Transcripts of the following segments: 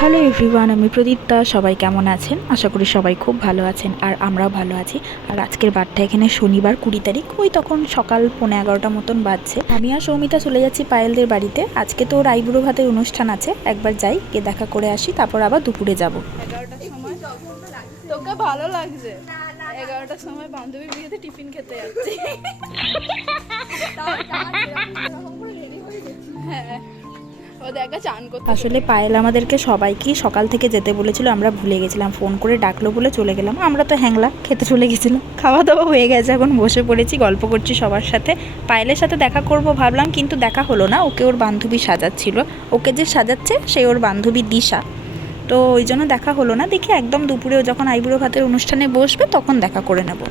Hello everyone, আমি প্রদীপ্তা সবাই কেমন আছেন? আশা করি সবাই খুব ভালো আছেন আর আমরাও ভালো আছি। আর আজকের বারটা এখানে শনিবার, কুড়ি তারিখ। ওই তখন সকাল পৌনে এগারোটা মতন বাজছে। আমি আর সৌমিতা চলে যাচ্ছি পায়েলদের বাড়িতে। আজকে তো ওর আইবুড়ো ভাতের অনুষ্ঠান আছে। একবার যাই, গিয়ে দেখা করে আসি। তারপর আবার দুপুরে যাব। লাগছে। এগারোটার সময় বান্ধবী বিয়েতে টিফিন খেতে যাচ্ছি। আসলে পায়েল আমাদেরকে সবাইকেই সকাল থেকে যেতে বলেছিল, আমরা ভুলে গেছিলাম, ফোন করে ডাকলো বলে চলে গেলাম, আমরা তো হ্যাংলা খেতে চলে গেছিলাম। খাওয়া দাওয়া হয়ে গেছে, এখন বসে পড়েছি, গল্প করছি সবার সাথে। পায়েলের সাথে দেখা করব ভাবলাম, কিন্তু দেখা হলো না, ওকে ওর বান্ধবী সাজাচ্ছিল। ওকে যে সাজাচ্ছে, সে ওর বান্ধবী দিশা। তো ওই জন্য দেখা হলো না, দেখি একদম দুপুরে যখন আইবুড়ো ভাতের অনুষ্ঠানে বসবে, তখন দেখা করে নেব।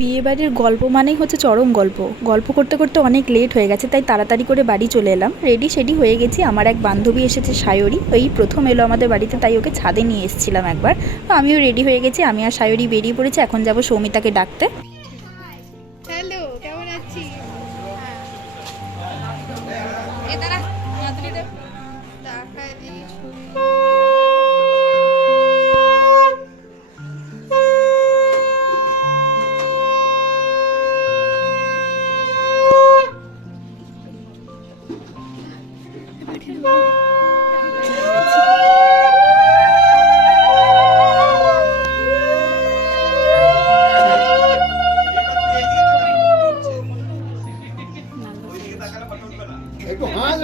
বিয়েবাড়ির গল্প মানেই হচ্ছে চরম গল্প। গল্প করতে করতে অনেক লেট হয়ে গেছে, তাই তাড়াতাড়ি করে বাড়ি চলে এলাম। রেডি সেডি হয়ে গেছি। আমার এক বান্ধবী এসেছে সায়রি। ওই প্রথম এলো আমাদের বাড়িতে, তাই ওকে ছাদে নিয়ে এসেছিলাম একবার। তো আমিও রেডি হয়ে গেছি। আমি আর সায়রি বেরিয়ে পড়েছি। এখন যাব সৌমিতাকে ডাকতে। হ্যালো কেমন আছিস?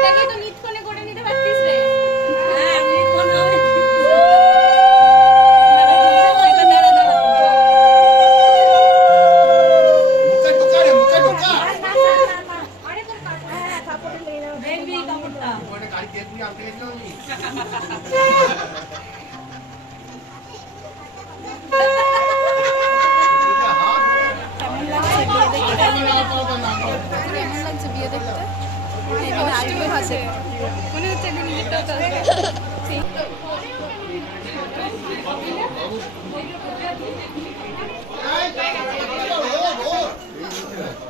এটাকে তো নিতকনে করে নিতে পারতিস রে। হ্যাঁ নিতকন হবে। ওখানে গাড়ি তেল নিয়ে মনে হচ্ছে একদিন নিজেরটাও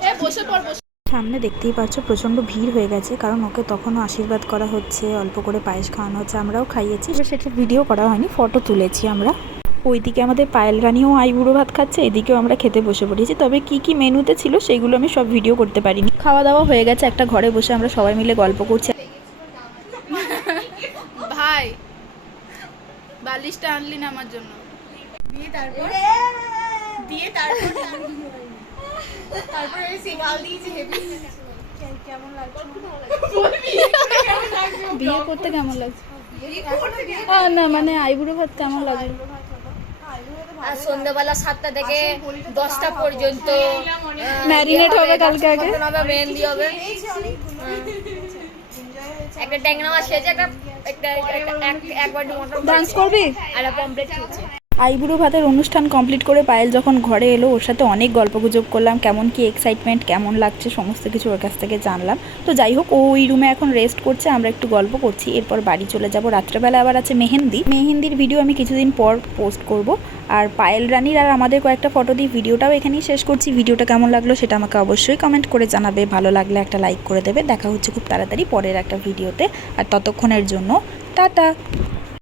এ বসে পড় বসে। সামনে দেখতেই পাচ্ছ প্রচণ্ড ভিড় হয়ে গেছে কারণ ওকে তখনও আশীর্বাদ করা হচ্ছে অল্প করে পায়েস খাওয়ানো হচ্ছে আমরাও খাইয়েছি। এবার সেটা ভিডিও করা হয়নি ফটো তুলেছি আমরা। ওইদিকে আমাদের পায়েল রানিও আইবুড়ো ভাত খাচ্ছে এদিকেও আমরা খেতে বসে পড়েছি। তবে কি কি মেনুতে ছিল সেগুলো আমি সব ভিডিও করতে পারিনি। খাওয়া দাওয়া হয়ে গেছে একটা ঘরে বসে আমরা সবাই মিলে গল্প করছি। ভাই বালিশটা আনলি না আমার জন্য? দিয়ে তারপর? দিয়ে তারপর তারপর সিগনাল দিয়েছি হেভি। কেমন লাগছে? বিয়ে করতে কেমন লাগছে? না মানে আইবুড়ো ভাত কেমন লাগে আর সন্ধ্যাবেলা সাতটা থেকে দশটা পর্যন্ত ম্যারিনেট হবে কালকে আগে? হবে মেহেন্দি হবে। একটা ট্যাংরা মাছ খেয়েছে একটা একটা একটা- এক- এক বাটি মটন ডান্স করবি? আর একটা পমপ্লেট খেয়েছে। আইবুড়ো ভাতের অনুষ্ঠান কমপ্লিট করে পায়েল যখন ঘরে এলো, ওর সাথে অনেক গল্প গুজব করলাম, কেমন কি এক্সাইটমেন্ট কেমন লাগছে সমস্ত কিছু ওর কাছ থেকে জানলাম। তো যাই হোক ওই রুমে এখন রেস্ট করছে, আমরা একটু গল্প করছি, এরপর বাড়ি চলে যাব। রাত্রেবেলা আবার আছে মেহেন্দি। মেহেন্দির ভিডিও আমি কিছুদিন পর পোস্ট করব। আর পায়েল রানীর আর আমাদের কয়েকটা ফটো দিয়ে ভিডিওটাও এখানেই শেষ করছি। ভিডিওটা কেমন লাগল সেটা আমাকে অবশ্যই কমেন্ট করে জানাবে। ভালো লাগলে একটা লাইক করে দেবে। দেখা হচ্ছে খুব তাড়াতাড়ি পরের একটা ভিডিওতে আর ততক্ষণের জন্য, টাটা!